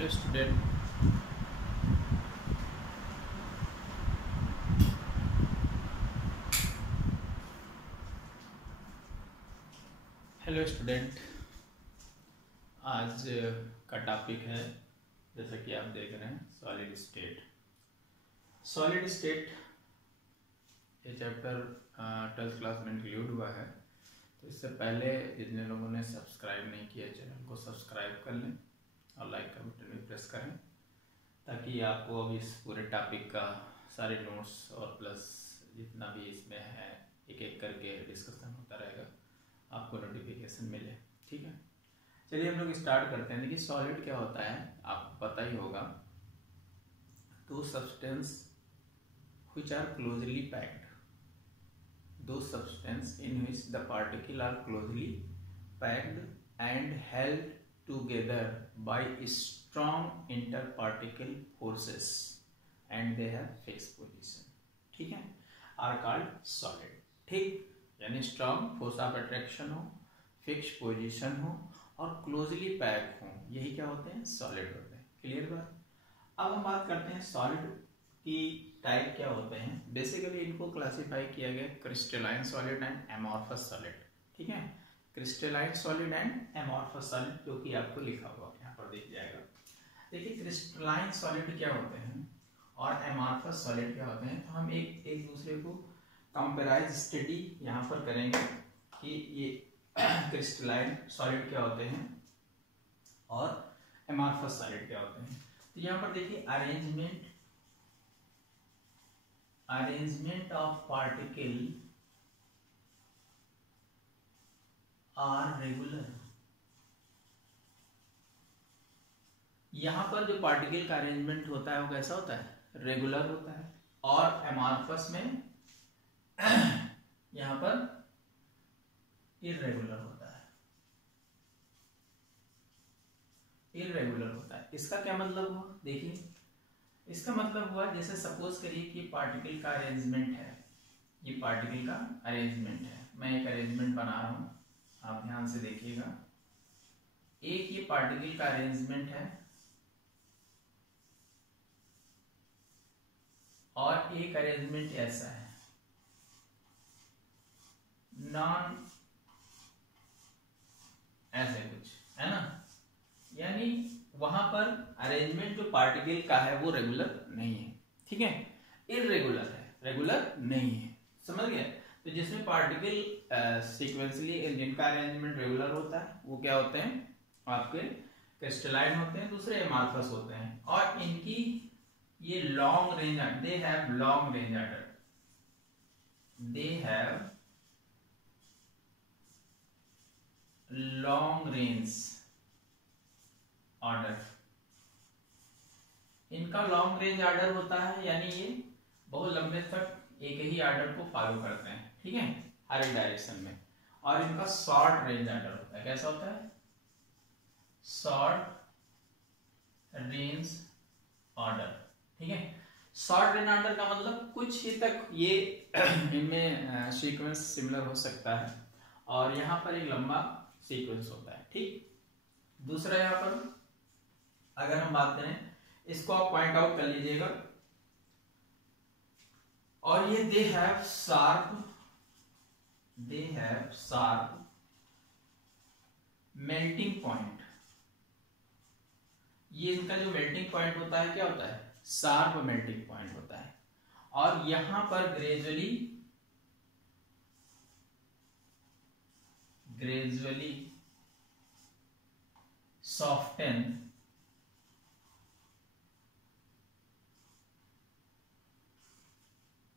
Hello student. Hello student, आज का topic है, जैसा कि आप देख रहे हैं, सॉलिड स्टेट। सॉलिड स्टेट ये चैप्टर 12th क्लास में इंक्लूड हुआ है। तो इससे पहले जितने लोगों ने सब्सक्राइब नहीं किया चैनल को सब्सक्राइब कर लें और लाइक का बटन भी प्रेस करें, ताकि आपको अभी इस पूरे टॉपिक का सारे नोट्स और प्लस जितना भी इसमें है एक एक करके डिस्कशन होता रहेगा, आपको नोटिफिकेशन मिले। ठीक है, चलिए हम लोग स्टार्ट करते हैं। देखिए सॉलिड क्या होता है आपको पता ही होगा। दो substance which are closely packed, those substance in which the particle are closely packed and held together by strong interparticle forces and they have fixed position, ठीक है, are called solid। ठीक, यानी स्ट्रॉन्ग फोर्स ऑफ अट्रैक्शन हो, fix position हो और closely pack हो, यही क्या होते हैं, सॉलिड होते हैं। क्लियर बात। अब हम बात करते हैं सॉलिड की टाइप क्या होते हैं। बेसिकली इनको क्लासिफाई किया गया crystalline solid and amorphous solid. ठीक है, crystalline solid and amorphous solid, जो कि आपको लिखा हुआ यहाँ पर दिख जाएगा। देखिए क्रिस्टलाइन सॉलिड क्या होते हैं और एमॉर्फस सॉलिड क्या होते हैं, तो हम एक दूसरे को कंपेराइज स्टडी यहाँ पर करेंगे कि ये क्रिस्टलाइन सॉलिड क्या होते हैं और एमॉर्फस सॉलिड क्या होते हैं। तो यहाँ पर देखिए arrangement of particle are regular. यहाँ पर जो पार्टिकल का अरेंजमेंट होता है वो कैसा होता है, रेगुलर होता है। और एमॉर्फस में यहाँ पर इर्रेगुलर होता है, इर्रेगुलर होता है। इसका क्या मतलब हुआ, देखिए इसका मतलब हुआ, जैसे सपोज करिए कि पार्टिकल का अरेंजमेंट है, ये पार्टिकल का अरेंजमेंट है, मैं एक अरेंजमेंट बना रहा हूं, आप ध्यान से देखिएगा। एक ये पार्टिकल का अरेंजमेंट है और एक अरेंजमेंट ऐसा है, नॉन ऐसे कुछ है ना, यानी वहां पर अरेंजमेंट जो पार्टिकल का है वो रेगुलर नहीं है। ठीक है, इर्रेगुलर है, रेगुलर नहीं है, समझ गए। तो जिसमें पार्टिकल सीक्वेंसली जिनका अरेंजमेंट रेगुलर होता है वो क्या होते हैं, आपके क्रिस्टलाइन होते हैं, दूसरे एमॉर्फस होते हैं। और इनकी ये long range, they have long range order, they have long range order, इनका लॉन्ग रेंज ऑर्डर होता है, यानी ये बहुत लंबे तक एक ही ऑर्डर को फॉलो करते हैं। ठीक है, हर एक डायरेक्शन में। और इनका शॉर्ट रेंज ऑर्डर होता है, कैसा होता है, शॉर्ट रेंज ऑर्डर। ठीक है, शॉर्ट रेंज ऑर्डर का मतलब कुछ ही तक ये इनमें सीक्वेंस सिमिलर हो सकता है और यहाँ पर एक लंबा सीक्वेंस होता है। ठीक, दूसरा यहाँ पर अगर हम बात करें, इसको आप पॉइंट आउट कर लीजिएगा। और ये they have sharp melting point, ये इनका जो मेल्टिंग पॉइंट होता है क्या होता है, शार्प मेल्टिंग पॉइंट होता है। और यहां पर gradually soften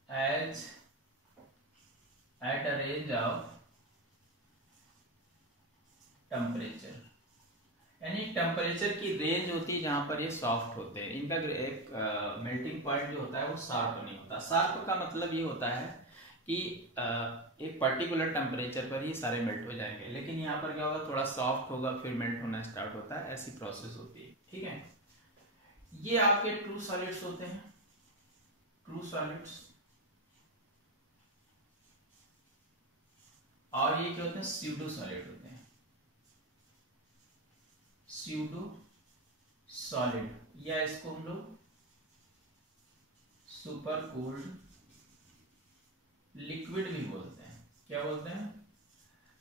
as at a range of temperature, यानी टेम्परेचर की रेंज होती है जहां पर ये सॉफ्ट होते हैं। इनका एक मेल्टिंग पॉइंट जो होता है वो शार्प नहीं होता। शार्प का मतलब ये होता है कि एक पर्टिकुलर टेम्परेचर पर ही सारे मेल्ट हो जाएंगे, लेकिन यहाँ पर क्या होगा, थोड़ा सॉफ्ट होगा फिर मेल्ट होना स्टार्ट होता है, ऐसी प्रोसेस होती है। ठीक है, ये आपके ट्रू सॉलिड्स होते हैं, ट्रू सॉलिड्स। और ये क्या होते हैं, स्यूडो सॉलिड होते हैं, स्यूडो सॉलिड, या इसको हम लोग सुपर कूल्ड लिक्विड भी बोलते हैं। क्या बोलते हैं?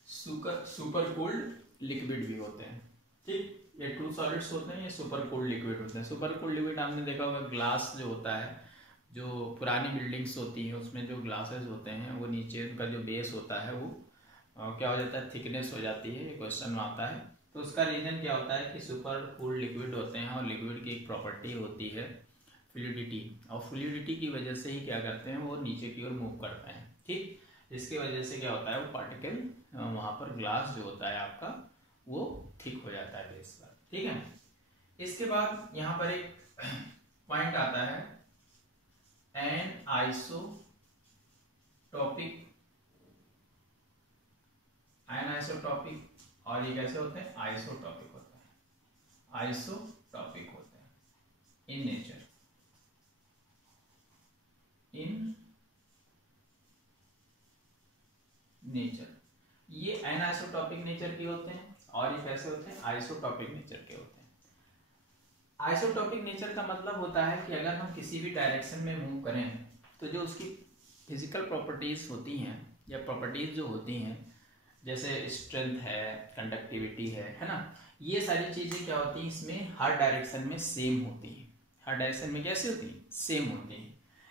सुपर कूल्ड लिक्विड भी होते हैं। ठीक, ये ट्रू सॉलिड्स होते हैं, ये सुपर कूल्ड लिक्विड होते हैं। सुपर कूल्ड लिक्विड आपने देखा होगा, ग्लास जो होता है, जो पुरानी बिल्डिंग्स होती हैं उसमें जो ग्लासेस होते हैं वो नीचे उनका जो बेस होता है वो क्या हो जाता है, थिकनेस हो जाती है। ये क्वेश्चन आता है तो उसका रीजन क्या होता है कि सुपर कूल्ड लिक्विड होते हैं और लिक्विड की एक प्रॉपर्टी होती है फ्लूइडिटी, और फ्लूइडिटी की वजह से ही क्या करते हैं वो नीचे की ओर मूव करते हैं। ठीक, इसकी वजह से क्या होता है वो पार्टिकल वहां पर ग्लास जो होता है आपका वो थिक हो जाता है बेस पर। ठीक है, इसके बाद यहाँ पर एक पॉइंट आता है एन आइसोटॉपिक, और ये कैसे होते हैं? आइसोटॉपिक होते हैं, आइसोटॉपिक होते हैं इन नेचर, ये एनाइसोटॉपिक नेचर के होते हैं और ये कैसे होते हैं? आइसोटॉपिक नेचर के होते हैं। आइसोटॉपिक नेचर का मतलब होता है कि अगर हम किसी भी डायरेक्शन में मूव करें तो जो उसकी फिजिकल प्रॉपर्टीज होती हैं या प्रॉपर्टीज जो होती हैं, जैसे स्ट्रेंथ है, कंडक्टिविटी है ना, ये सारी चीजें क्या होती हैं इसमें हर डायरेक्शन में सेम होती है। हर डायरेक्शन में कैसे होती है? सेम होती है।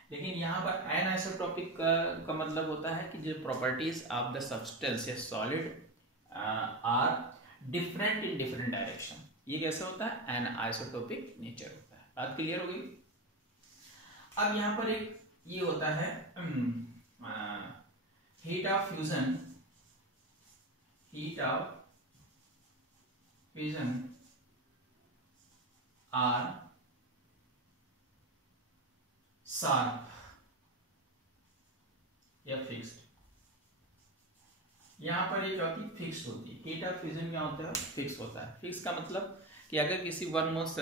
लेकिन यहाँ पर एनाइसोटॉपिक का मतलब होता है कि जो प्रॉपर्टीज ऑफ द सब्सटेंस या solid are different in different direction, ये कैसे होता है? एनाइसोटॉपिक नेचर होता है। बात क्लियर हो गई? अब यहाँ पर एक ये होता है heat of fusion are sharp या फिक्स्ड। यहां पर ये क्या होती है? फिक्स्ड होती है। हीट ऑफ फ्यूजन क्या होता है? फिक्स होता है। फिक्स का मतलब कि अगर किसी वन मोस्ट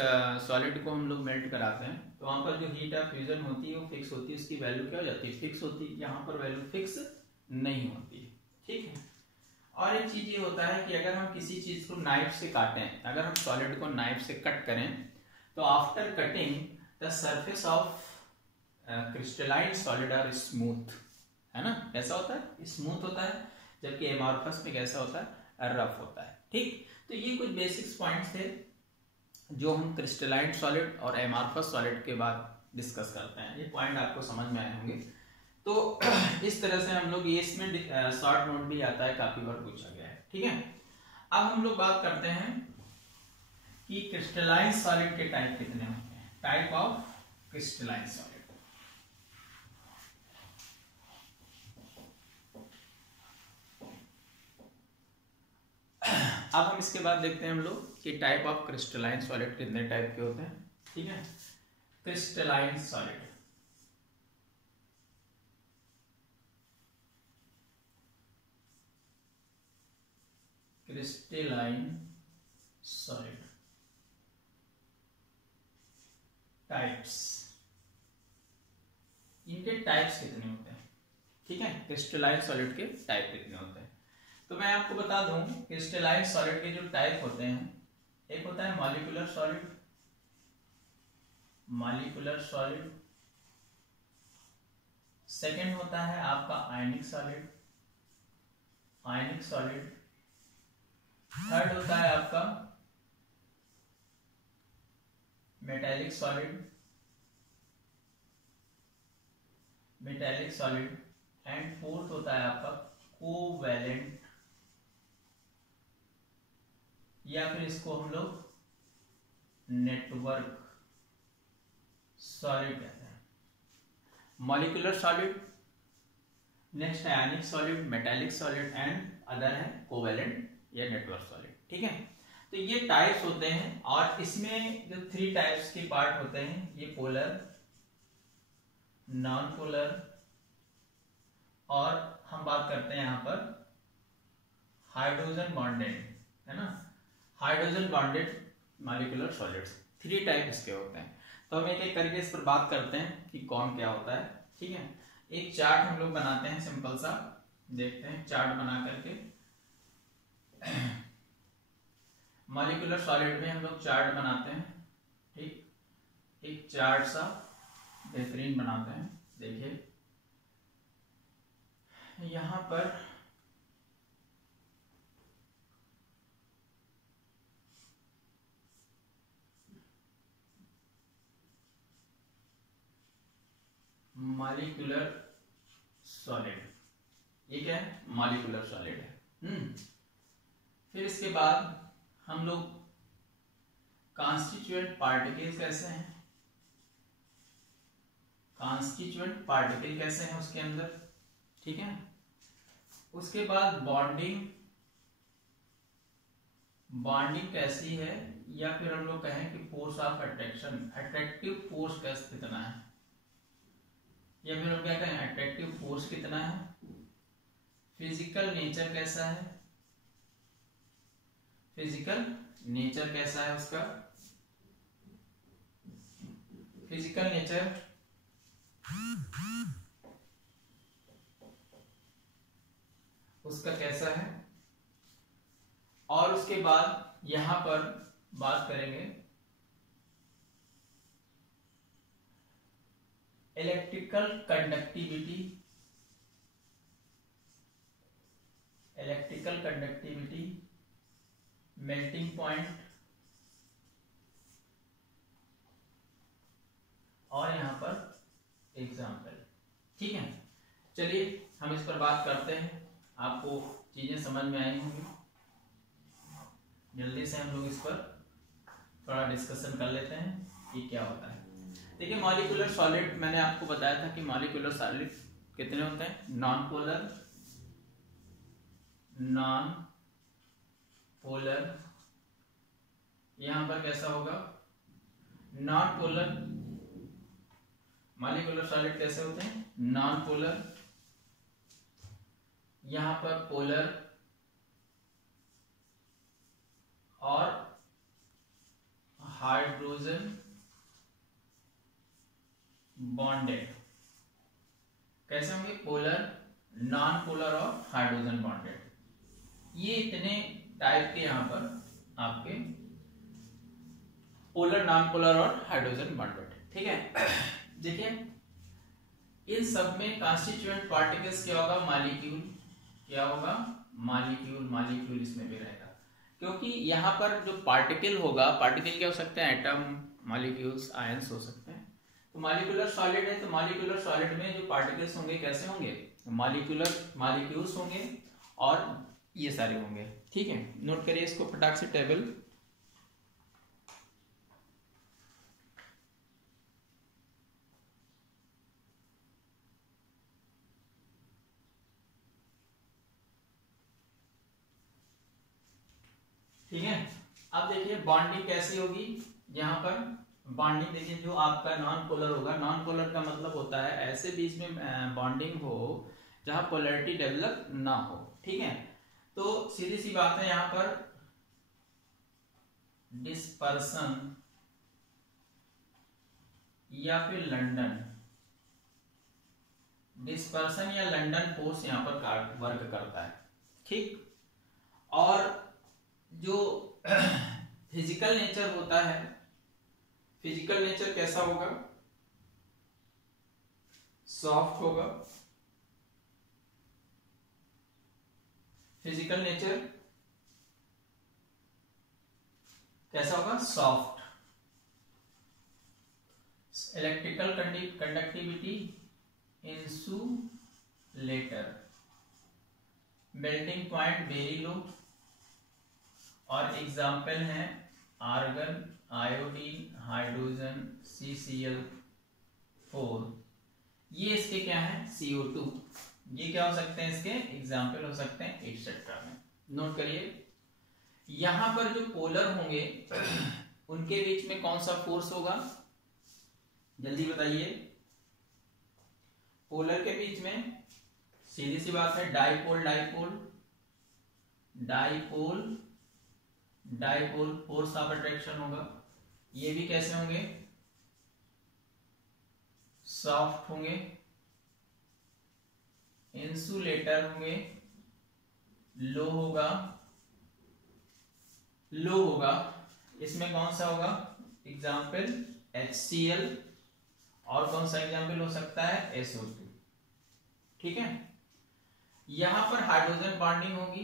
सॉलिड को हम लोग मेल्ट कराते हैं तो वहां पर जो हीट ऑफ फ्यूजन होती है वो फिक्स होती है, उसकी वैल्यू क्या हो जाती है? फिक्स होती है। यहाँ पर वैल्यू फिक्स नहीं होती है। ठीक है, और एक चीज ये होता है कि अगर हम किसी चीज को नाइफ से काटें, अगर हम सॉलिड को नाइफ से कट करें तो after cutting the surface of crystalline solid are smooth, है ना? कैसा होता है? स्मूथ होता है, जबकि एमॉर्फस में कैसा होता है? रफ होता है। ठीक, तो ये कुछ बेसिक्स पॉइंट्स थे जो हम क्रिस्टलाइन सॉलिड और एमॉर्फस सॉलिड के बाद डिस्कस करते हैं। ये पॉइंट आपको समझ में आए होंगे। तो इस तरह से हम लोग, ये इसमें शॉर्ट नोट भी आता है, काफी बार पूछा गया है। ठीक है, अब हम लोग बात करते हैं कि क्रिस्टलाइन सॉलिड के टाइप कितने होते हैं। Type of crystalline solid. अब हम इसके बाद देखते हैं हम लोग कि टाइप ऑफ क्रिस्टलाइन सॉलिड कितने टाइप के होते हैं। ठीक है, क्रिस्टलाइन सॉलिड, टाइप्स, इनके टाइप्स कितने होते हैं? ठीक है, क्रिस्टलाइन सॉलिड के टाइप कितने होते हैं? तो मैं आपको बता दूं क्रिस्टलाइन सॉलिड के जो टाइप होते हैं, एक होता है मॉलिक्यूलर सॉलिड, सेकंड होता है आपका आयनिक सॉलिड, थर्ड होता है आपका मेटालिक सॉलिड, एंड फोर्थ होता है आपका कोवैलेंट, या फिर इसको हम लोग नेटवर्क सॉलिड कहते हैं। मॉलिक्यूलर सॉलिड, नेक्स्ट है आयनिक solid, metallic solid, and other है कोवैलेंट या नेटवर्क सॉलिड। ठीक है, तो ये टाइप्स होते हैं, और इसमें जो 3 टाइप्स के पार्ट होते हैं, ये पोलर, नॉन पोलर, और हम बात करते हैं यहां पर हाइड्रोजन बॉन्डेड, है ना, hydrogen bonded molecular solids. 3 type इसके होते हैं। तो हम एक एक करके इस पर बात करते हैं कि कौन क्या होता है। ठीक है, एक चार्ट हम लोग बनाते हैं सिंपल सा, देखते हैं चार्ट बना करके। मॉलिक्यूलर सॉलिड में हम लोग चार्ट बनाते हैं। एक चार्ट सा बेहतरीन बनाते हैं। देखिए यहाँ पर मॉलिक्यूलर सॉलिड, ये क्या है? मॉलिक्यूलर सॉलिड है। फिर इसके बाद हम लोग कॉन्स्टिट्यूएंट पार्टिकल कैसे हैं, कॉन्स्टिट्यूएंट पार्टिकल कैसे हैं उसके अंदर, ठीक है। उसके बाद बॉन्डिंग, बॉन्डिंग कैसी है, या फिर हम लोग कहें कि force of attraction, attractive force कैसे कितना है, या फिर हम क्या कहें अट्रैक्टिव फोर्स कितना है। फिजिकल नेचर कैसा है, फिजिकल नेचर कैसा है उसका, फिजिकल नेचर उसका कैसा है। और उसके बाद यहां पर बात करेंगे electrical conductivity, electrical conductivity, melting point, और यहां पर एग्जाम्पल, ठीक है। चलिए हम इस पर बात करते हैं, आपको चीजें समझ में आई होंगी। जल्दी से हम लोग इस पर थोड़ा डिस्कशन कर लेते हैं कि क्या होता है। देखिए मॉलिक्यूलर सॉलिड, मैंने आपको बताया था कि मॉलिक्यूलर सॉलिड कितने होते हैं, नॉन पोलर, नॉन पोलर, यहां पर कैसा होगा नॉन पोलर, मॉलिक्यूलर सॉलिड कैसे होते हैं नॉन पोलर, यहां पर पोलर और हाइड्रोजन बॉन्डेड, कैसे होंगे पोलर, नॉन पोलर और हाइड्रोजन बॉन्डेड। ये इतने टाइप के यहां पर आपके पोलर, नॉन पोलर और हाइड्रोजन बॉन्डेड, ठीक है। देखिए इन सब में कॉन्स्टिट्यूएंट पार्टिकल्स क्या होगा, मॉलिक्यूल, क्या होगा मॉलिक्यूल, मॉलिक्यूल इसमें भी रहेगा, क्योंकि यहाँ पर जो पार्टिकल होगा, पार्टिकल क्या हो सकते हैं एटम, मॉलिक्यूल्स, आयंस हो सकते हैं। तो मॉलिक्यूलर सॉलिड है, तो मॉलिक्यूलर सॉलिड में जो पार्टिकल्स होंगे कैसे होंगे, मॉलिक्यूलर मॉलिक्यूल्स होंगे और ये सारे होंगे, ठीक है। नोट करिए इसको फटाक से टेबल। ठीक है, अब देखिए बॉन्डिंग कैसी होगी, यहाँ पर बॉन्डिंग देखिए जो आपका नॉन पोलर होगा, नॉन पोलर का मतलब होता है ऐसे बीच में बॉन्डिंग हो जहां पोलैरिटी डेवलप ना हो, ठीक है। तो सीधी सी बात है, यहाँ पर डिस्पर्सन या फिर लंदन, डिस्पर्सन या लंदन फोर्स यहाँ पर वर्क करता है, ठीक। और जो फिजिकल नेचर होता है, फिजिकल नेचर कैसा होगा, सॉफ्ट होगा, फिजिकल नेचर कैसा होगा, soft. Electrical conductivity insulator, melting point very low, और एग्जाम्पल है आर्गन, आयोडीन, हाइड्रोजन, CCl4, ये इसके क्या है CO2, ये क्या हो सकते हैं इसके एग्जाम्पल हो सकते हैं एक्सेट्रा में। नोट करिए यहां पर जो पोलर होंगे उनके बीच में कौन सा फोर्स होगा, जल्दी बताइए। पोलर के बीच में सीधी सी बात है dipole, dipole, dipole, dipole force of attraction होगा। ये भी कैसे होंगे, सॉफ्ट होंगे। इंसुलेटर होंगे, लो होगा, लो होगा। इसमें कौन सा होगा, एग्जाम्पल HCl, और कौन सा एग्जाम्पल हो सकता है SO2। ठीक है, यहां पर हाइड्रोजन बॉन्डिंग होगी,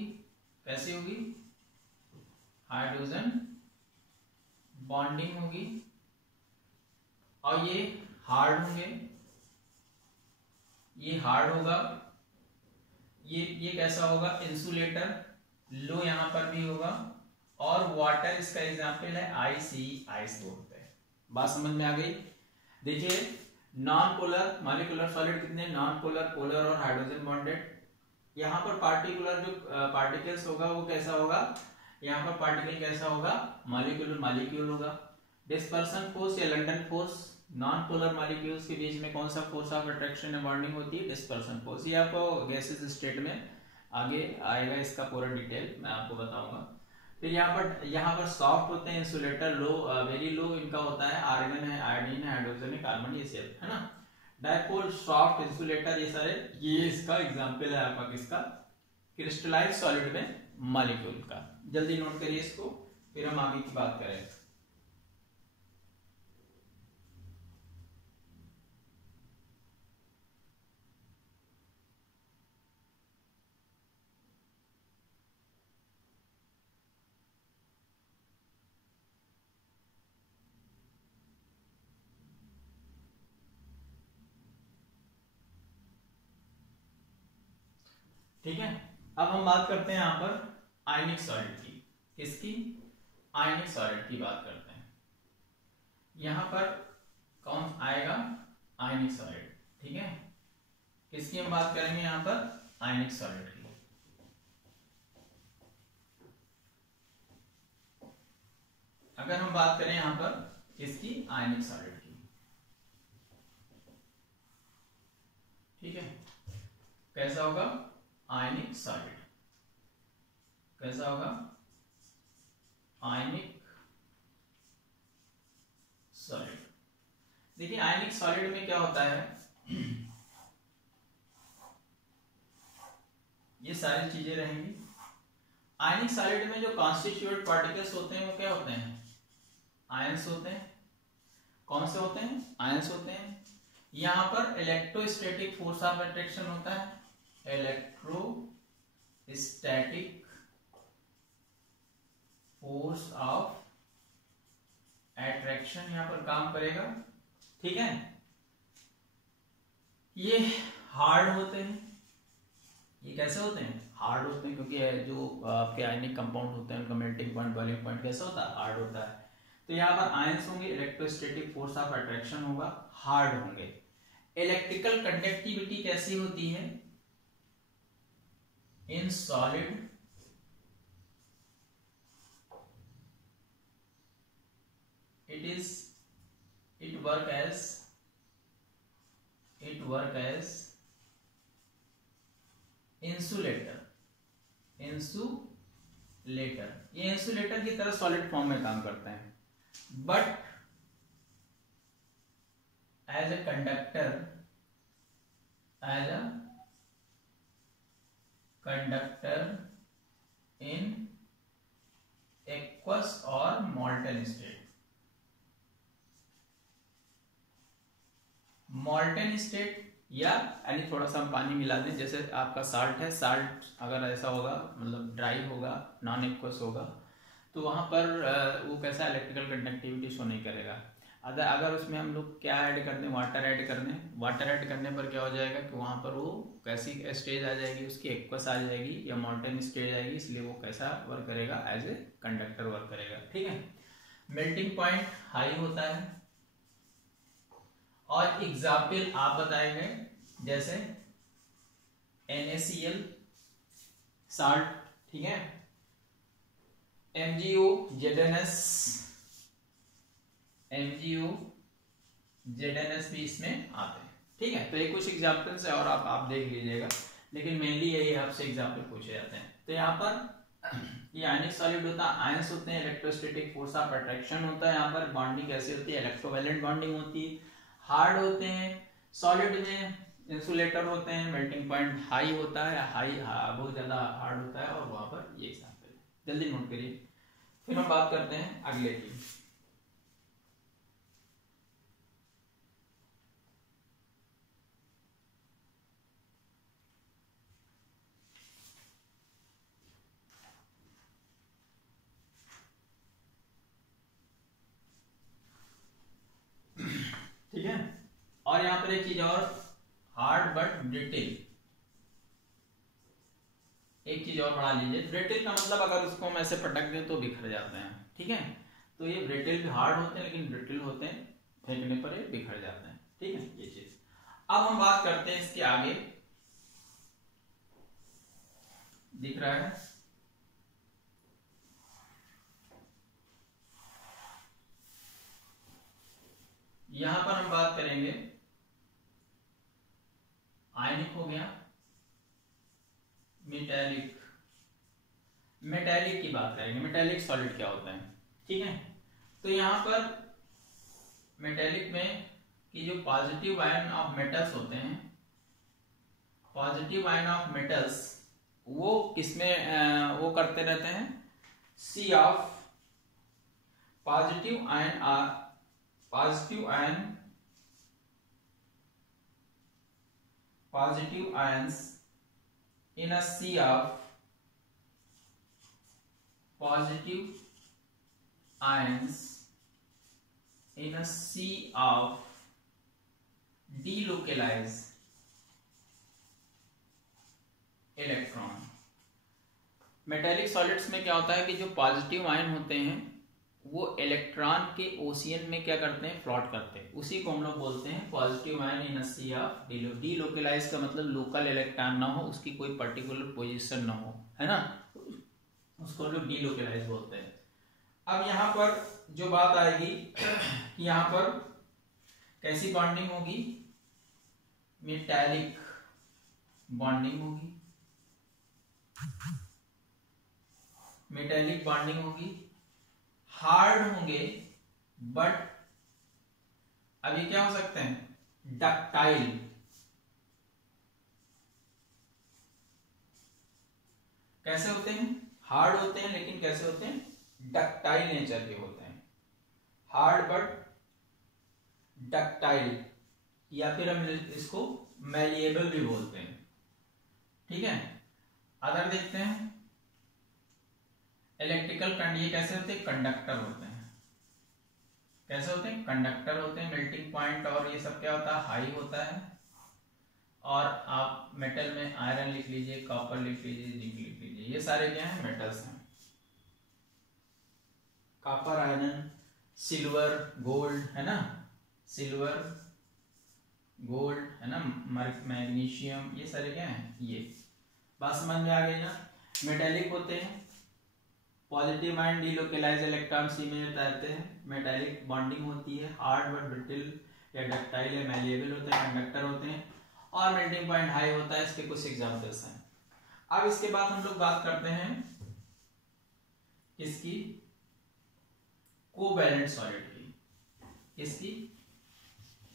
कैसी होगी, हाइड्रोजन बॉन्डिंग होगी, और ये हार्ड होंगे, ये हार्ड होगा, ये कैसा होगा, इंसुलेटर, लो यहां पर भी होगा, और वाटर इसका एग्जाम्पल है IC, आइस बोलते हैं। बात समझ में आ गई। देखिए नॉन पोलर मॉलिक्यूलर सॉलिड कितने, नॉन पोलर, पोलर और हाइड्रोजन बॉन्डेड। यहाँ पर पार्टिकुलर जो पार्टिकल्स होगा वो कैसा होगा, यहाँ पर पार्टिकल कैसा होगा, मॉलिक्यूलर मॉलिक्यूल होगा। डिस्पर्सन फोर्स या London force, non polar molecules के बीच में कौन सा फोर्स ऑफ अट्रैक्शन या बॉन्डिंग होती है, डिस्पर्सन फोर्स। ये आपको गैसेस स्टेट में आगे आएगा, इसका पूरा डिटेल मैं आपको बताऊंगा। फिर यहाँ पर सॉफ्ट होते हैं इंसुलेटर, लो वेरी लो इनका होता है, आर्गन है, आयोडीन है, हाइड्रोजन है, कार्बन, ये सब है ना। डायपोल, सॉफ्ट, इंसुलेटर, ये सारे, ये इसका एग्जांपल है आपका किसका, क्रिस्टलाइज्ड सॉलिड में मॉलिक्यूल का। जल्दी नोट करिए इसको, फिर हम आगे की बात करें। ठीक है, अब हम बात करते हैं यहाँ पर आयनिक सॉलिड की। किसकी, आयनिक सॉलिड की बात करते हैं। यहाँ पर कौन आएगा, आयनिक सॉलिड। ठीक है, किसकी हम बात करेंगे यहाँ पर, आयनिक सॉलिड की। अगर हम बात करें यहाँ पर किसकी, आयनिक सॉलिड की। ठीक है, कैसा होगा, आयनिक सॉलिड, कैसा होगा, आयनिक सॉलिड। देखिए आयनिक सॉलिड में क्या होता है, ये सारी चीजें रहेंगी। आयनिक सॉलिड में जो कॉन्स्टिट्यूएंट पार्टिकल्स होते हैं वो क्या होते हैं, आयंस होते हैं। कौन से होते हैं, आयंस होते हैं। यहां पर इलेक्ट्रोस्टैटिक फोर्स ऑफ अट्रैक्शन होता है, इलेक्ट्रोस्टैटिक फोर्स ऑफ अट्रैक्शन यहां पर काम करेगा। ठीक है, ये हार्ड होते हैं, ये कैसे होते हैं, हार्ड होते हैं, क्योंकि जो आपके आयनिक कंपाउंड होते हैं उनका मेल्टिंग पॉइंट, बॉइलिंग पॉइंट कैसा होता है, हार्ड होता है। तो यहाँ पर आयंस होंगे, इलेक्ट्रोस्टैटिक फोर्स ऑफ अट्रैक्शन होगा, हार्ड होंगे। इलेक्ट्रिकल कंडक्टिविटी कैसी होती है, in solid it work as insulator। ये इंसुलेटर की तरह सॉलिड फॉर्म में काम करते हैं, but as a conductor in aqueous और मॉल्टन स्टेट। मॉल्टन स्टेट या यानी थोड़ा सा हम पानी मिला दें, जैसे आपका साल्ट है, साल्ट अगर ऐसा होगा मतलब ड्राई होगा, नॉन एक्वस होगा, तो वहां पर वो कैसा इलेक्ट्रिकल कंडक्टिविटी शो नहीं करेगा। अगर उसमें हम लोग क्या ऐड कर दें, वाटर ऐड करने पर क्या हो जाएगा कि वहां पर वो कैसी स्टेज आ जाएगी, उसकी एक्वस आ जाएगी या मॉल्टन स्टेज आएगी, इसलिए वो कैसा वर्क करेगा, एज ए कंडक्टर वर्क करेगा। ठीक है, मेल्टिंग पॉइंट हाई होता है। और एग्जाम्पल आप बताएंगे, जैसे NaCl साल्ट, ठीक है, MgO ZnS भी इसमें आते हैं। ठीक है, तो ये कुछ एग्जाम्पल्स है और आप देख लीजिएगा, लेकिन मेनली यही आपसे एग्जाम्पल पूछे जाते हैं। तो यहाँ पर ये आयनिक सॉलिड होता है, आयंस होते हैं, इलेक्ट्रोस्टैटिक फोर्स ऑफ अट्रैक्शन होता है। यहाँ पर बॉन्डिंग कैसी होती है, इलेक्ट्रोवैलेंट बॉन्डिंग होती है, हार्ड होते हैं। सॉलिड में इंसुलेटर होते हैं, मेल्टिंग पॉइंट हाई होता है, बहुत ज्यादा हार्ड होता है, और वहां पर ये एग्जाम्पल जल्दी नोट करिए। फिर हम बात करते हैं अगले की। एक चीज और, हार्ड बट ब्रिटिल। एक चीज और बढ़ा लीजिए, ब्रिटिल का मतलब अगर उसको हम ऐसे पटक दें तो बिखर जाते हैं, ठीक है। तो ये ब्रिटिल भी हार्ड होते हैं लेकिन ब्रिटिल होते हैं, फेंकने पर ये बिखर जाते हैं, ठीक है ये चीज। अब हम बात करते हैं इसके आगे, दिख रहा है, यहां पर हम बात करेंगे आयनिक हो गया, मेटैलिक। मेटैलिक की बात करेंगे, मेटैलिक सॉलिड क्या होता है, ठीक है। तो यहां पर मेटैलिक में कि जो पॉजिटिव आयन ऑफ मेटल्स होते हैं, पॉजिटिव आयन ऑफ मेटल्स वो किसमें वो करते रहते हैं, sea of positive ion are, positive ions in a sea of positive ions in a sea of delocalized electron. Metallic solids में क्या होता है कि जो पॉजिटिव आयन होते हैं वो इलेक्ट्रॉन के ओशियन में क्या करते हैं, फ्लोट करते हैं, उसी को हम लोग बोलते हैं positive ion in a sea of delocalize. का मतलब लोकल इलेक्ट्रॉन ना हो, उसकी कोई पर्टिकुलर पोजीशन ना हो, है ना, उसको लोग डीलोकलाइज बोलते हैं। अब यहाँ पर जो बात आएगी कि यहाँ पर कैसी बॉन्डिंग होगी, मेटालिक बॉन्डिंग होगी, मेटालिक बॉन्डिंग होगी, हार्ड होंगे, बट अब ये क्या हो सकते हैं, डक्टाइल। कैसे होते हैं, हार्ड होते हैं लेकिन कैसे होते हैं, डक्टाइल नेचर के होते हैं, हार्ड बट डक्टाइल, या फिर हम इसको मैलिएबल भी बोलते हैं, ठीक है। अदर देखते हैं, इलेक्ट्रिकल ये कैसे होते हैं, कंडक्टर होते हैं, कैसे होते हैं, कंडक्टर होते हैं, मेल्टिंग पॉइंट और ये सब क्या होता है, हाई होता है। और आप मेटल में आयरन लिख लीजिए, कॉपर लिख लीजिए, जिंक लिख लीजिए, ये सारे क्या हैं, मेटल्स हैं। कॉपर, आयरन, सिल्वर, गोल्ड, है ना, सिल्वर, गोल्ड, है ना, मैग्नीशियम, ये सारे क्या हैं, ये बात समझ में आ गई ना। मेटेलिक होते हैं, पॉजिटिव आयन डीलोकलाइज इलेक्ट्रॉन सी में रहते हैं, मेटालिक बॉन्डिंग होती है, हार्ड बट ब्रिटिल या डक्टाइल या मैलिएबल होते हैं, कंडक्टर होते हैं, और मेल्टिंग पॉइंट हाई होता है। इसके कुछ एग्जांपल्स हैं। अब इसके बाद हम लोग बात करते हैं किसकी, कोवैलेंट सॉलिड की, किसकी,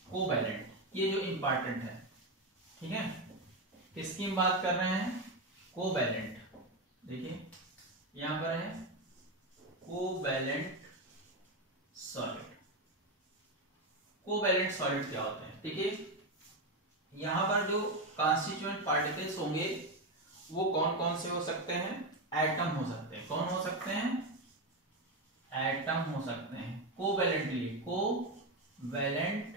कोवैलेंट, ये जो इंपॉर्टेंट है, ठीक है। किसकी हम बात कर रहे हैं, कोवैलेंट। देखिए यहां पर है कोवैलेंट सॉलिड। कोवैलेंट सॉलिड क्या होते हैं, देखिए यहां पर जो कॉन्स्टिट्यूएंट पार्टिकल्स होंगे वो कौन कौन से हो सकते हैं, एटम हो सकते हैं, कौन हो सकते हैं, एटम हो सकते हैं, कोवैलेंटली, कोवैलेंट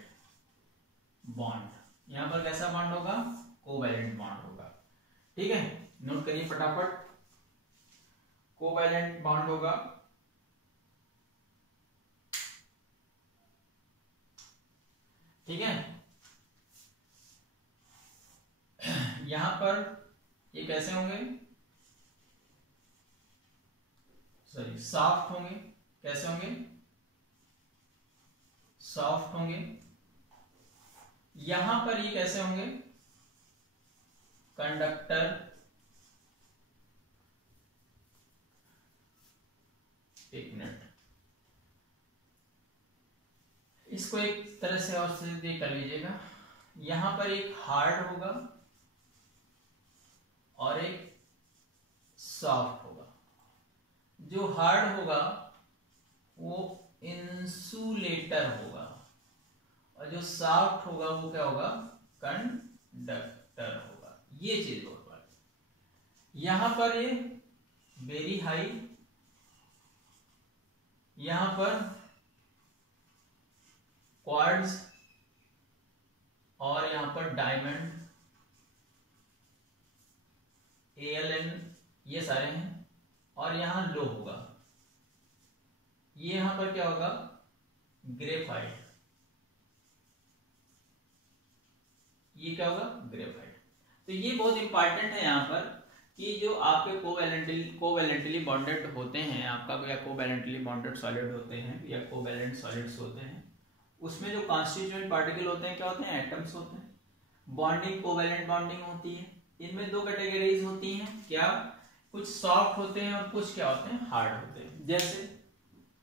बॉन्ड। यहां पर कैसा बॉन्ड होगा, कोवैलेंट बॉन्ड होगा, ठीक है, नोट करिए फटाफट, कोवैलेंट बॉन्ड होगा, ठीक है। यहां पर ये कैसे होंगे, सॉरी सॉफ्ट होंगे, कैसे होंगे, सॉफ्ट होंगे। यहां पर ये कैसे होंगे, कंडक्टर, एक मिनट, इसको एक तरह से और सीधे कर लीजिएगा। यहां पर एक हार्ड होगा और एक सॉफ्ट होगा। जो हार्ड होगा वो इंसुलेटर होगा और जो सॉफ्ट होगा वो क्या होगा, कंडक्टर होगा। ये चीज बहुत बड़ी, यहां पर ये वेरी हाई, यहां पर क्वार्ट्ज और यहां पर डायमंड, ALN, ये सारे हैं। और यहां लो होगा, ये यहां पर क्या होगा, ग्रेफाइट, ये क्या होगा, ग्रेफाइट। तो ये बहुत इंपॉर्टेंट है यहाँ पर कि जो आपके कोवैलेंटली बॉन्डेड होते हैं आपका, या कोवैलेंटली बॉन्डेड सॉलिड होते हैं या कोवैलेंट सॉलिड्स होते हैं, उसमें जो कॉन्स्टिट्यूएंट पार्टिकल होते हैं क्या होते हैं, एटम्स होते हैं। बॉन्डिंग कोवैलेंट बॉन्डिंग होती है। इनमें दो कैटेगरीज होती हैं, क्या, कुछ सॉफ्ट होते हैं और कुछ क्या होते हैं, हार्ड होते हैं। जैसे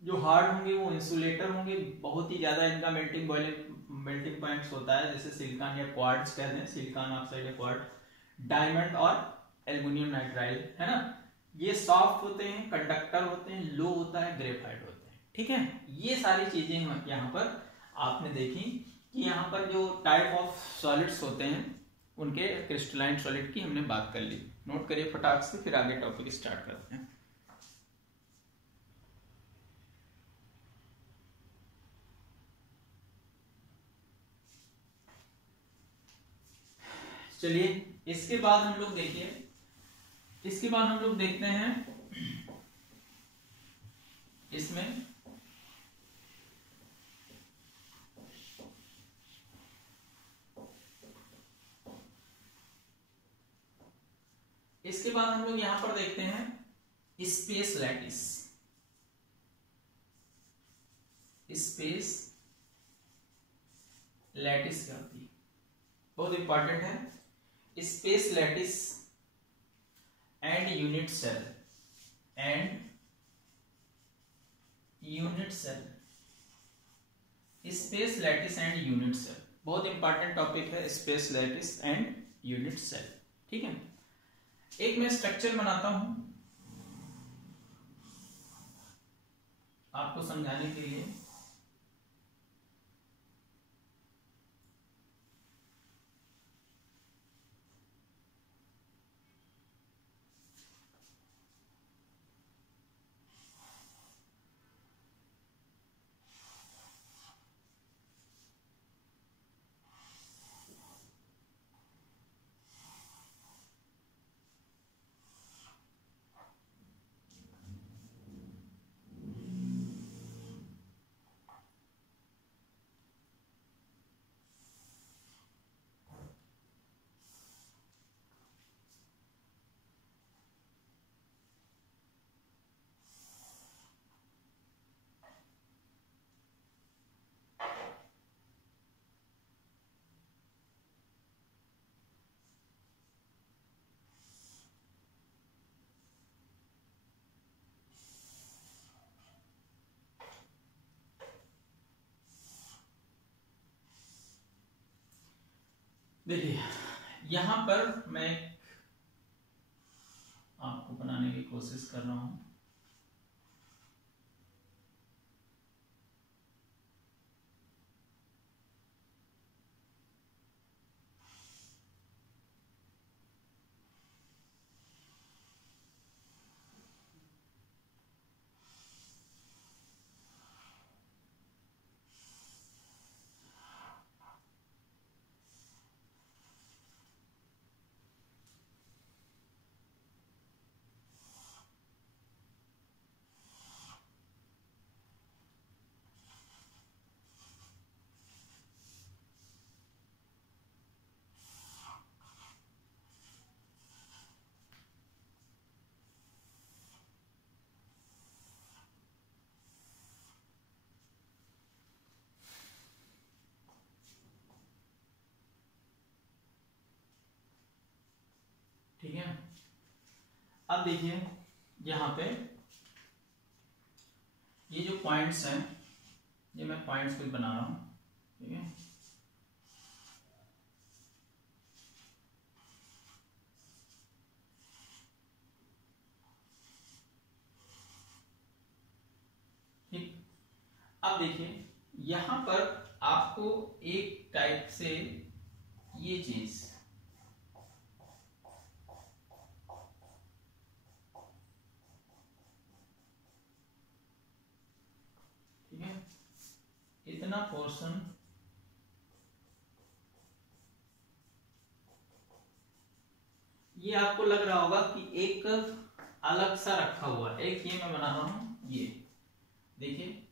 जो हार्ड होंगे वो इंसुलेटर होंगे, बहुत ही ज्यादा इनका मेल्टिंग पॉइंट्स होता है, जैसे सिलिकॉन या क्वार्ट्ज कहते हैं, सिलिकॉन ऑक्साइड या क्वार्ट्ज, डायमंड और एल्युमिनियम नाइट्राइड, है ना। ये सॉफ्ट होते हैं, कंडक्टर होते हैं, लो होता है, ग्रेफाइट होते हैं। ठीक है, ये सारी चीजें यहाँ पर आपने देखी कि यहाँ पर जो टाइप ऑफ सॉलिड्स होते हैं उनके क्रिस्टलाइन सॉलिड की हमने बात कर ली। नोट करिए फटाक से, फिर आगे टॉपिक स्टार्ट करते हैं। चलिए इसके बाद हम लोग देखिए, इसके बाद हम लोग देखते हैं इसमें इसके बाद हम लोग यहां पर देखते हैं स्पेस लैटिस। स्पेस लैटिस क्या होती है, बहुत इंपॉर्टेंट है। Space lattice and unit cell, space lattice and unit cell, बहुत इंपॉर्टेंट टॉपिक है space lattice and unit cell. ठीक है, एक मैं स्ट्रक्चर बनाता हूं आपको समझाने के लिए। देखिए यहां पर मैं आपको बनाने की कोशिश कर रहा हूं। ठीक है, अब देखिए यहां पे ये जो पॉइंट्स हैं, ये मैं पॉइंट्स कुछ बना रहा हूं। ठीक है, ठीक, अब देखिए यहां पर आपको एक टाइप से ये चीज, ठीक है, इतना पोर्शन ये आपको लग रहा होगा कि एक अलग सा रखा हुआ, एक ये मैं बना रहा हूं, ये देखिए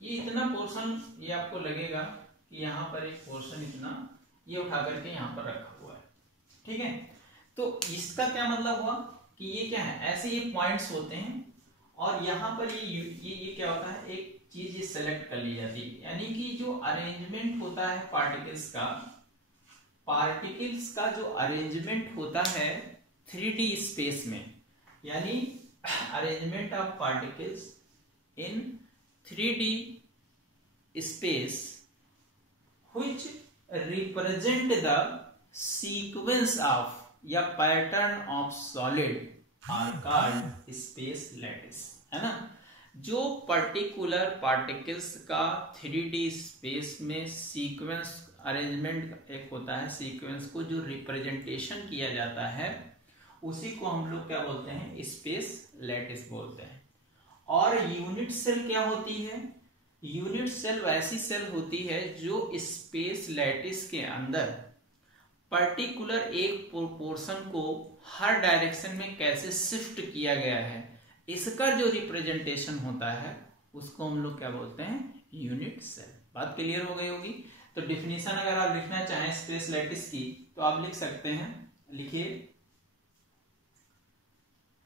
ये इतना पोर्शन, ये आपको लगेगा कि यहाँ पर एक पोर्शन इतना ये उठा करके यहाँ पर रखा हुआ है, ठीक है। तो इसका क्या मतलब हुआ कि ये क्या है, ऐसे ये पॉइंट्स होते हैं और यहाँ पर ये क्या होता है, एक चीज ये सेलेक्ट कर ली जाती है, यानी कि जो अरेंजमेंट होता है पार्टिकल्स का जो अरेंजमेंट होता है 3D स्पेस में, यानी arrangement of particles in 3D space which represent the sequence of या pattern of solid are called space lattice, है ना। जो पर्टिकुलर पार्टिकल्स का 3D स्पेस में सीक्वेंस अरेंजमेंट एक होता है, सीक्वेंस को जो रिप्रेजेंटेशन किया जाता है उसी को हम लोग क्या बोलते हैं, स्पेस लैटिस बोलते हैं। और यूनिट सेल क्या होती है, यूनिट सेल वैसी सेल होती है जो स्पेस लैटिस के अंदर पर्टिकुलर एक पोर्शन को हर डायरेक्शन में कैसे शिफ्ट किया गया है, इसका जो रिप्रेजेंटेशन होता है उसको हम लोग क्या बोलते हैं, यूनिट सेल। बात क्लियर हो गई होगी। तो डिफिनीशन अगर आप लिखना चाहें स्पेस लैटिस की तो आप लिख सकते हैं, लिखिए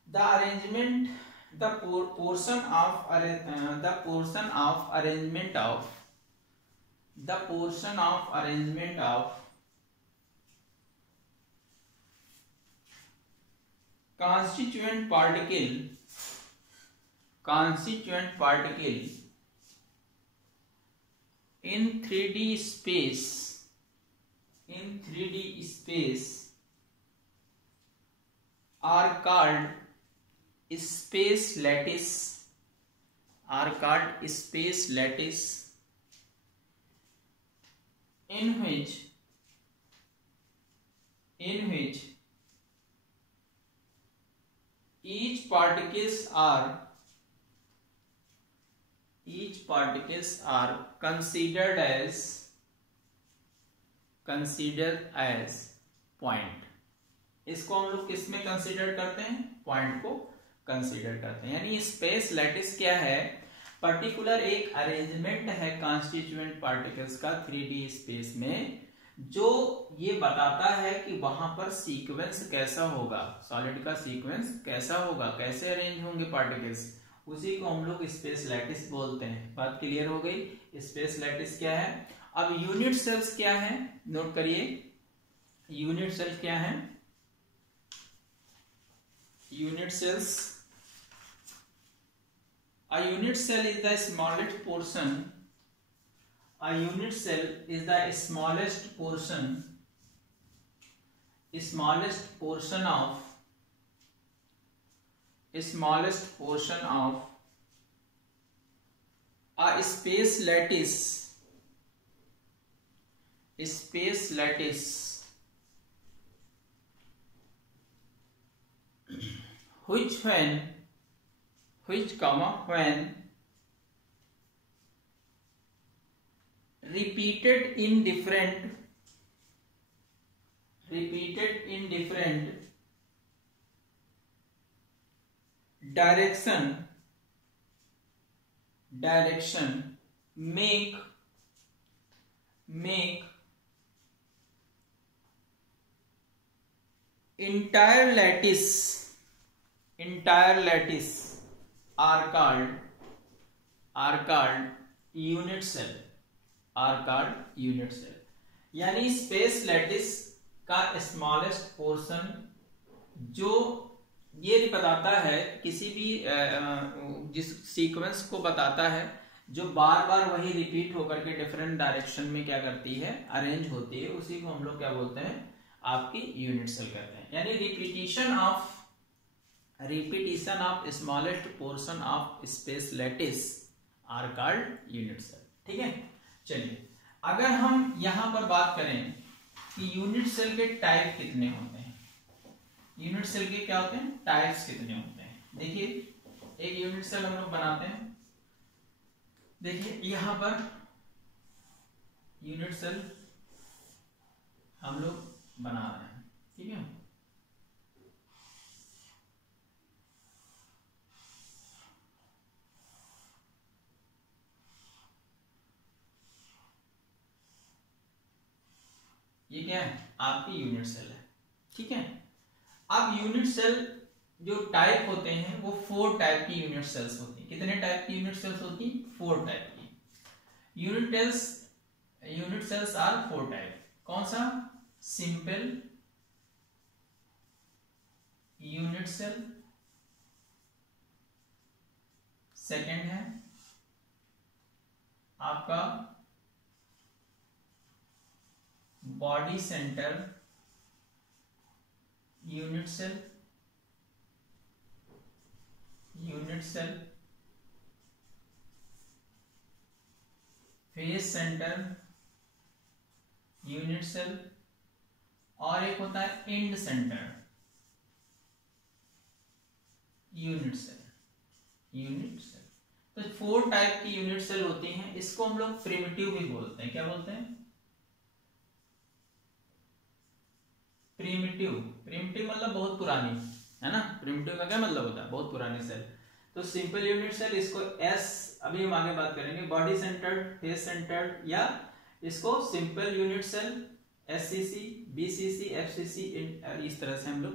the arrangement the portion of arrangement of constituent particle in 3D space are called space lattice, in which each particles are considered as point। इसको हम लोग किस में कंसीडर करते हैं, पॉइंट को कंसीडर करते हैं। यानी स्पेस लैटिस क्या है, पर्टिकुलर एक अरेंजमेंट है कॉन्स्टिट्यूएंट पार्टिकल्स का 3D स्पेस में, जो ये बताता है कि वहां पर सीक्वेंस कैसा होगा, सॉलिड का सीक्वेंस कैसा होगा, कैसे अरेंज होंगे पार्टिकल्स, उसी को हम लोग स्पेस लैटिस बोलते हैं। बात क्लियर हो गई। स्पेस लैटिस क्या है। अब यूनिट सेल्स क्या है, नोट करिए, यूनिट सेल्स क्या है। Unit cells. A unit cell is the smallest portion. A unit cell is the smallest portion of a space lattice. Which when repeated in different direction make entire lattice are called unit cell, यानी space lattice का smallest portion जो ये बताता है, किसी भी जिस sequence को बताता है जो बार बार वही रिपीट होकर के डिफरेंट डायरेक्शन में क्या करती है, अरेंज होती है, उसी को हम लोग क्या बोलते हैं, आपकी यूनिट सेल कहते हैं। यानी repetition of smallest portion of space lattice are called unit cell. ठीक है, चलिए अगर हम यहां पर बात करें कि यूनिट सेल के टाइप कितने होते हैं। यूनिट सेल के क्या होते हैं, टाइप्स कितने होते हैं। देखिए एक यूनिट सेल हम लोग बनाते हैं, देखिए यहां पर यूनिट सेल हम लोग बना रहे हैं, ठीक है। ये क्या है, आपकी यूनिट सेल है, ठीक है। अब यूनिट सेल जो टाइप होते हैं वो 4 टाइप की यूनिट सेल्स होती हैं। कितने टाइप की यूनिट सेल्स होती हैं, 4 टाइप की यूनिट सेल्स आर 4 टाइप। कौन सा, सिंपल यूनिट सेल, सेकंड है आपका body center unit cell, face center unit cell, और एक होता है एंड सेंटर यूनिट सेल। तो 4 टाइप की यूनिट सेल होती हैं। इसको हम लोग प्रिमिटिव भी बोलते हैं। क्या बोलते हैं, प्रिमिटिव मतलब बहुत पुरानी, है ना। प्रिमिटिव का क्या मतलब होता है, बहुत पुरानी सेल। तो सिंपल यूनिट सेल, इसको एस, अभी हम आगे बात करेंगे, बॉडी सेंटर्ड, फेस सेंटर्ड, या इसको simple unit cell, SCC, BCC, FCC, इस तरह से हम लोग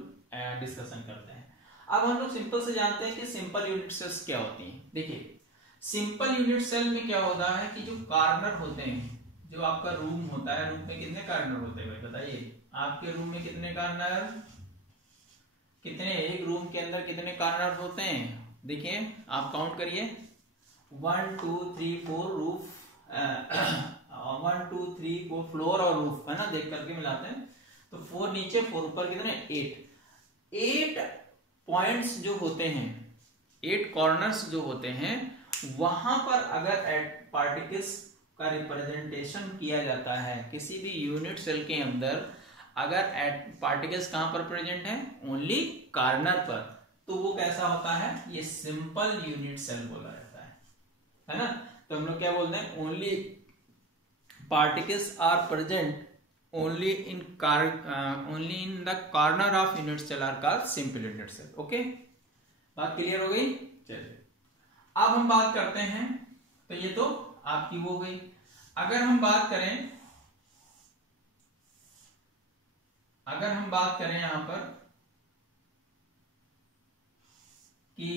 डिस्कशन करते हैं। अब हम लोग सिंपल से जानते हैं कि सिंपल यूनिट सेल्स क्या होती हैं। देखिए सिंपल यूनिट सेल में क्या होता है कि जो कार्नर होते हैं, जो आपका रूम होता है, रूम में कितने कार्नर होते हैं भाई बताइए, आपके रूम में कितने कार्नर, कितने, एक रूम के अंदर कितने कार्नर होते हैं। देखिए आप काउंट करिए, 1 2 3 4 रूफ, 1 2 3 4 फ्लोर और रूफ, है ना, देख करके मिलाते हैं। तो 4 नीचे 4 ऊपर, कितने, 8 पॉइंट्स जो होते हैं, 8 कॉर्नर्स जो होते हैं, वहां पर अगर पार्टिकल्स का रिप्रेजेंटेशन किया जाता है किसी भी यूनिट सेल के अंदर, अगर पार्टिकल्स कहां पर प्रेजेंट है, ओनली कार्नर पर, तो वो कैसा होता है, ये सिंपल यूनिट सेल बोला जाता है ना। तो हम लोग क्या बोलते हैं, only particles are present only in the corner of unit cell are called simple unit cell. Okay, बात क्लियर हो गई। चलिए अब हम बात करते हैं, तो ये तो आपकी वो हो गई। अगर हम बात करें यहां पर कि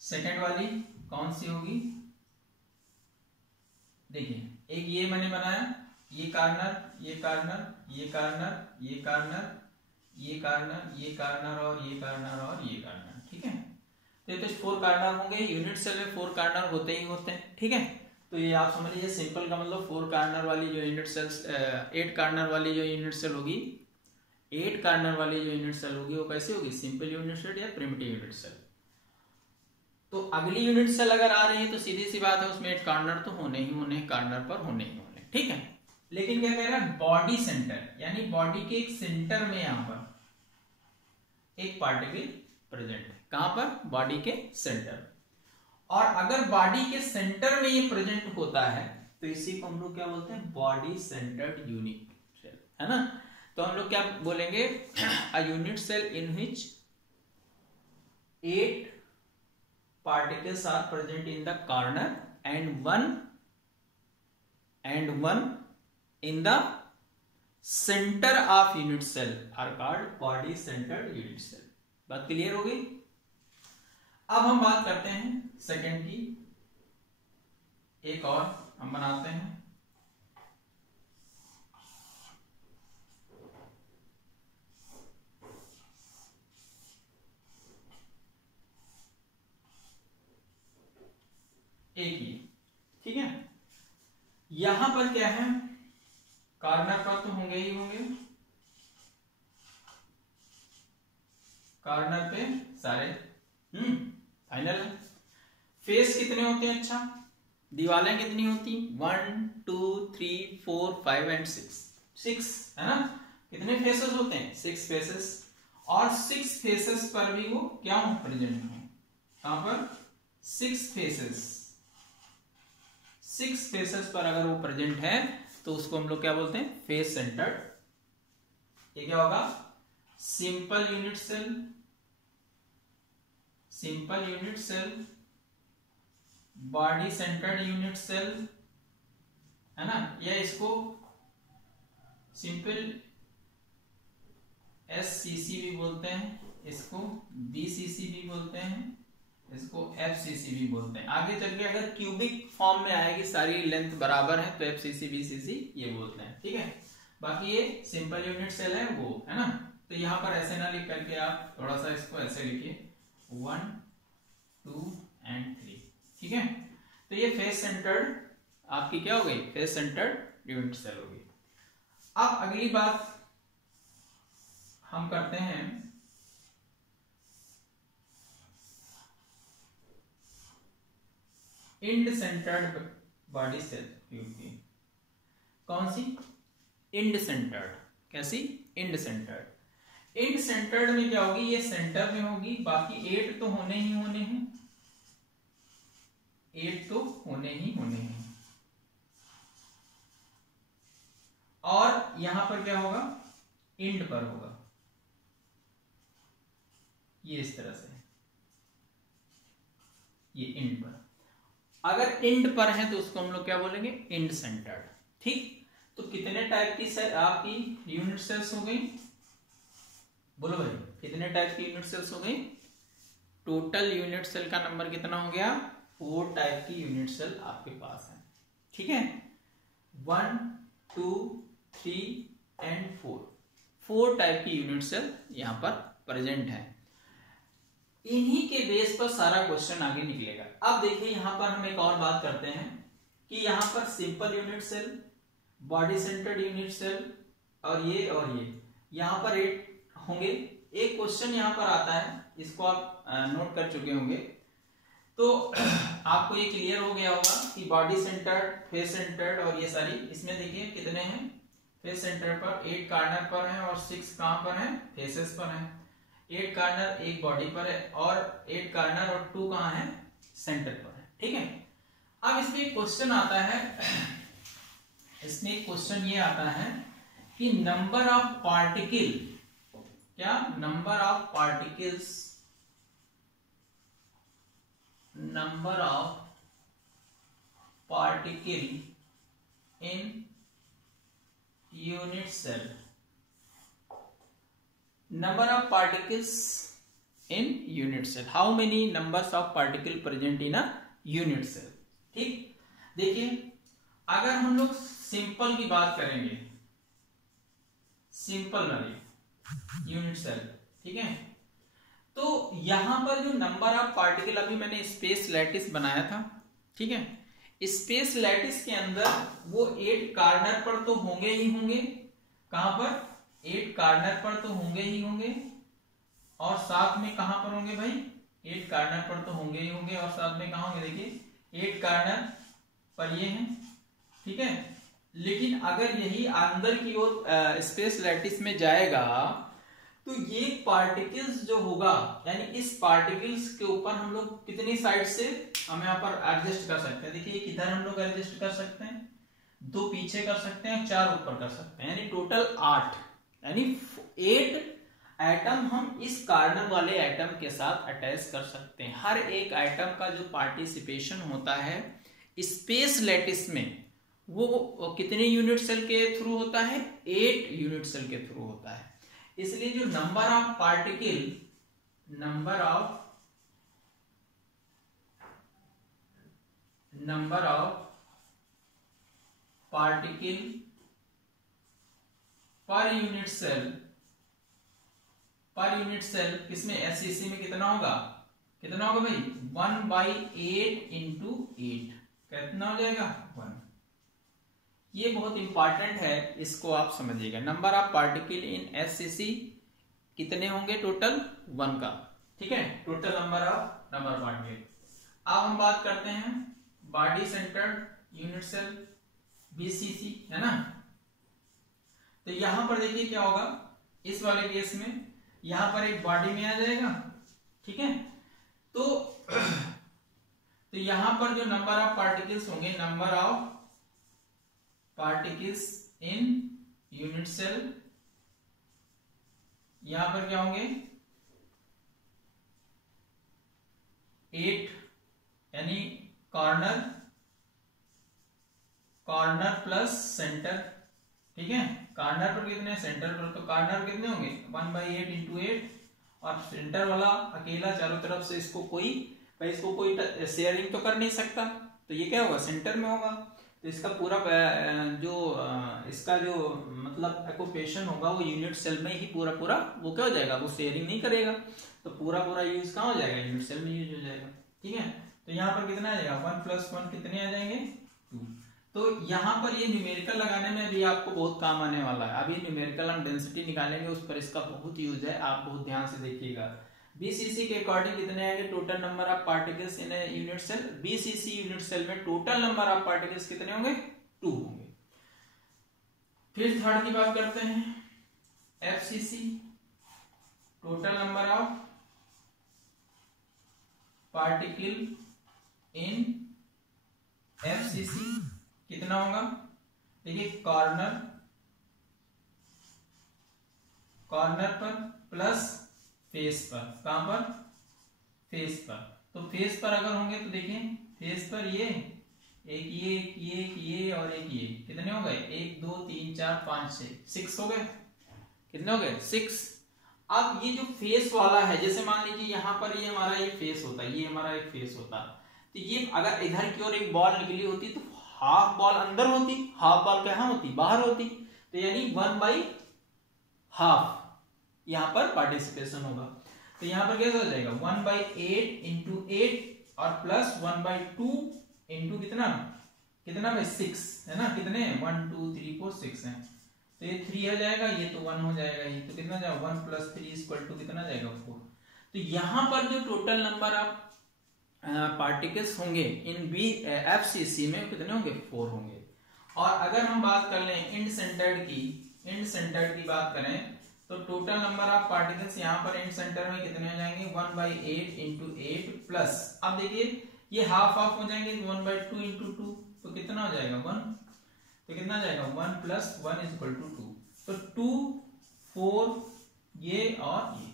सेकंड वाली कौन सी होगी, देखिए एक ये मैंने बनाया, ये कार्नर, ये कार्नर, ये कार्नर, ये कार्नर, ये कार्नर, ये कार्नर और ये कार्नर और ये कार्नर, ठीक है। तो ये तो 4 कार्नर होंगे, यूनिट सेल में 4 कार्नर होते ही होते हैं, ठीक है। तो ये आप समझ लीजिए सिंपल का मतलब 4 कार्नर वाली जो यूनिट सेल्स, 8 कार्नर वाली जो यूनिट सेल होगी, 8 कार्नर वाली जो यूनिट सेल होगी वो कैसी होगी, सिंपल यूनिट सेल या प्रिमिटिव यूनिट सेल। तो अगली यूनिट सेल अगर आ रही है तो सीधी सी बात है, उसमें 8 कार्नर तो होने ही होने, कार्नर पर होने ही होने, ठीक है। लेकिन क्या कह रहा है, बॉडी सेंटर, यानी बॉडी के एक सेंटर में यहां पर एक पार्टिकल प्रेजेंट है। कहां पर, बॉडी के सेंटर। और अगर बॉडी के सेंटर में ये प्रेजेंट होता है तो इसी को हम लोग क्या बोलते हैं, बॉडी सेंटर्ड यूनिट सेल, है ना। तो हम लोग क्या बोलेंगे, a unit cell in which 8 particles are present in the corner and one in the center of unit cell are called body centered unit cell। बात क्लियर हो गई। अब हम बात करते हैं सेकंड की, एक और हम बनाते हैं, एक ही, ठीक है। यहां पर क्या है, कार्नर पर तो होंगे ही होंगे, कार्नर पे सारे फाइनल है। फेस कितने होते हैं, अच्छा दीवारें कितनी होती? 1 2 3 4 5 एंड 6 है ना। कितने फेसेस होते हैं? 6 फेसेस। और 6 फेसेस पर भी वो क्या हो? प्रेजेंट हो। कहां पर? 6 फेसेस। 6 फेसेस पर अगर वो प्रेजेंट है तो उसको हम लोग क्या बोलते हैं? Face centered. ये क्या होगा? Simple unit cell, simple unit cell, body centered unit cell, है ना। या इसको सिंपल SCC भी बोलते हैं, इसको BCC भी बोलते हैं, इसको FCC भी बोलते हैं। आगे चल के अगर क्यूबिक फॉर्म में आएगी, सारी लेंथ बराबर है, तो FCC BCC ये बोलते हैं, ठीक है। बाकी ये सिंपल यूनिट सेल है वो, है ना। तो यहां पर ऐसे ना लिख करके आप थोड़ा सा इसको ऐसे लिखिए 1 2 एंड 3, ठीक है। तो ये फेस सेंटर्ड आपकी क्या हो गई? फेस सेंटर्ड यूनिट सेल होगी। अब अगली बात हम करते हैं इंड सेंटर्ड बॉडी सेल की। कौन सी? End centred. कैसी? End centred. इंड सेंटर्ड में क्या होगी? ये सेंटर में होगी, बाकी 8 तो होने ही होने हैं, 8 तो होने ही होने हैं। और यहां पर क्या होगा? इंड पर होगा, ये इस तरह से, ये इंड पर। अगर इंड पर है तो उसको हम लोग क्या बोलेंगे? इंड सेंटर्ड, ठीक। तो कितने टाइप की आपकी यूनिट सेल्स हो गई? बोलो भाई, कितने टाइप की यूनिट सेल्स हो गई? टोटल यूनिट सेल का नंबर कितना हो गया? 4 टाइप की यूनिट सेल आपके पास है, ठीक है। 1 2 3 एंड 4 टाइप की यूनिट सेल यहां पर प्रेजेंट है। इन्हीं के बेस पर सारा क्वेश्चन आगे निकलेगा। अब देखिए यहां पर हम एक और बात करते हैं कि यहां पर simple unit cell, body centered unit cell और ये यहां पर 8 होंगे। एक क्वेश्चन यहां पर आता है, इसको आप नोट कर चुके होंगे, तो आपको ये क्लियर हो गया होगा कि बॉडी सेंटर्ड, फेस सेंटर्ड और ये सारी, इसमें देखिए कितने हैं? फेस सेंटर पर 8 कार्नर पर है और 6 कहां पर है? फेसेस पर है। 8 कार्नर एक बॉडी पर है और 8 कार्नर और 2 कहां है? सेंटर पर है, ठीक है। अब इसमें एक क्वेश्चन आता है, इसमें एक क्वेश्चन ये आता है कि नंबर ऑफ पार्टिकल, क्या? Number of particles, number of particle in unit cell, number of particles in unit cell, how many numbers of particle present in a unit cell, ठीक। देखिए अगर हम लोग सिंपल की बात करेंगे, सिंपल वाली यूनिट सेल, ठीक है, तो यहां पर जो नंबर ऑफ पार्टिकल, अभी मैंने स्पेस लैटिस बनाया था, ठीक है। स्पेस लैटिस के अंदर वो 8 कार्नर पर तो होंगे ही होंगे, कहां पर? 8 कार्नर पर तो होंगे ही होंगे, और साथ में कहां पर होंगे भाई? 8 कार्नर पर तो होंगे ही होंगे और साथ में कहां होंगे? देखिए 8 कार्नर पर ये हैं, ठीक है। लेकिन अगर यही अंदर की ओर स्पेस लैटिस में जाएगा तो ये पार्टिकल्स जो होगा, यानी इस पार्टिकल्स के ऊपर हम लोग कितनी साइड से हम यहाँ पर एडजस्ट कर सकते हैं? देखिए किधर हम लोग एडजस्ट कर सकते हैं? 2 पीछे कर सकते हैं, 4 ऊपर कर सकते हैं, यानी टोटल 8, यानी 8 एटम हम इस कार्नर वाले एटम के साथ अटैच कर सकते हैं। हर एक एटम का जो पार्टिसिपेशन होता है स्पेस लैटिस में, वो कितने यूनिट सेल के थ्रू होता है? 8 यूनिट सेल के थ्रू होता है। इसलिए जो number of particle, number of particle per unit cell किसमें? SCC में कितना होगा? कितना होगा भाई? 1/8 इंटू 8, कितना हो जाएगा? 1। ये बहुत इंपॉर्टेंट है, इसको आप समझिएगा। Number of particle in SCC कितने होंगे? टोटल 1 का, ठीक है, टोटल नंबर ऑफ पार्टिकल। अब हम बात करते हैं body centered unit cell BCC है ना। तो यहां पर देखिए क्या होगा, इस वाले केस में यहां पर एक बॉडी में आ जाएगा, ठीक है। तो यहां पर जो नंबर ऑफ पार्टिकल्स होंगे, number of particles in unit cell, यहां पर क्या होंगे 8, यानी कॉर्नर प्लस सेंटर, ठीक है। कॉर्नर पर कितने, सेंटर पर, तो कॉर्नर कितने होंगे 1/8 इंटू 8, और सेंटर वाला अकेला चारों तरफ से, इसको कोई शेयरिंग तो कर नहीं सकता, तो ये क्या होगा सेंटर में होगा। तो इसका पूरा इसका जो मतलब ऑक्यूपेशन होगा वो यूनिट सेल में ही पूरा वो क्या हो जाएगा, वो शेयरिंग नहीं करेगा, तो पूरा यूज कहाँ हो जाएगा, यूनिट सेल में यूज हो जाएगा, ठीक है। तो यहाँ पर कितना आ जाएगा 1 + 1 कितने आ जाएंगे 2। तो यहाँ पर ये न्यूमेरिकल लगाने में भी आपको बहुत काम आने वाला है। अभी न्यूमेरिकल हम डेंसिटी निकालेंगे, उस पर इसका बहुत यूज है, आप बहुत ध्यान से देखिएगा। BCC के अकॉर्डिंग कितने आएंगे, total number of particles in unit cell. BCC unit cell में टोटल नंबर ऑफ पार्टिकल्स कितने होंगे 2 होंगे। फिर थर्ड की बात करते हैं, FCC, total number of particle in FCC कितना होगा, देखिए कॉर्नर पर प्लस फेस पर, कहां पर, फेस पर। तो फेस पर अगर होंगे तो देखिए फेस पर ये एक और एक ये कितने हो गए 1 2 3 4 5 6 हो गए, कितने हो गए 6। अब ये जो फेस वाला है, जैसे मान लीजिए यहाँ पर ये हमारा एक फेस होता है, ये हमारा एक फेस होता है, तो ये अगर इधर की ओर एक बॉल निकली होती तो हाफ बॉल अंदर होती, हाफ बॉल कहाँ होती, बाहर होती, तो यानी 1/2 यहां पर पार्टिसिपेशन होगा। तो यहां पर कैसे हो जाएगा 1/8 इंटू 8 और प्लस 1/2 इंटू कितना भाई 6 है ना, कितने 1 2 3 4 6 है, तो ये 3 हो जाएगा, ये तो 1 हो जाएगा, ये तो कितना जाएगा 1 + 3 = कितना जाएगा 4। तो यहां पर जो टोटल नंबर ऑफ पार्टिकल्स होंगे इन FCC में कितने होंगे 4 होंगे। और अगर हम बात कर लें इंड सेंटर्ड की बात करें, तो टोटल नंबर ऑफ पार्टिकल्स यहाँ पर इंड सेंटर में कितने हो जाएंगे 1/8 इंटू 8 प्लस, अब देखिए ये हाफ हो जाएंगे 1/2 इंटू 2, तो कितना हो जाएगा 1, तो कितना हो जाएगा 1 + 1 = 2, तो 2 4 ये और ये।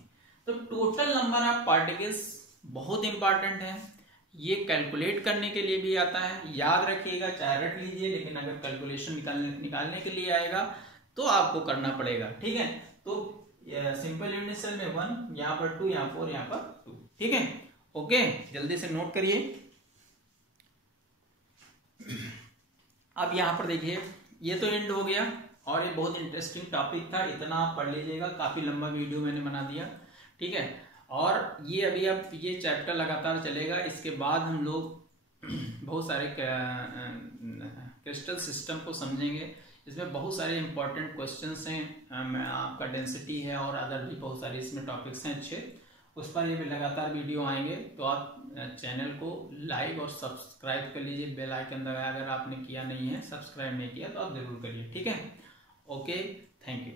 तो टोटल नंबर ऑफ पार्टिकल्स बहुत इंपॉर्टेंट है, ये कैलकुलेट करने के लिए भी आता है, याद रखिएगा चाहे रख लीजिए, लेकिन अगर कैलकुलेशन निकालने के लिए आएगा तो आपको करना पड़ेगा, ठीक है। तो सिंपल यूनिट सेल में 1, यहाँ पर 2, यहाँ 4, यहाँ पर 2, ठीक है। ओके, जल्दी से नोट करिए। अब यहाँ पर देखिए ये तो एंड हो गया, और ये बहुत इंटरेस्टिंग टॉपिक था, इतना आप पढ़ लीजिएगा, काफी लंबा वीडियो मैंने बना दिया, ठीक है। और ये अभी अब ये चैप्टर लगातार चलेगा, इसके बाद हम लोग बहुत सारे क्रिस्टल सिस्टम को समझेंगे, इसमें बहुत सारे इंपॉर्टेंट क्वेश्चंस हैं, आपका डेंसिटी है और अदर भी बहुत सारे इसमें टॉपिक्स हैं अच्छे, उस पर ये भी लगातार वीडियो आएंगे। तो आप चैनल को लाइक और सब्सक्राइब कर लीजिए, बेल आइकन दबाया, अगर आपने किया नहीं है, सब्सक्राइब नहीं किया तो आप जरूर करिए, ठीक है। Okay, thank you.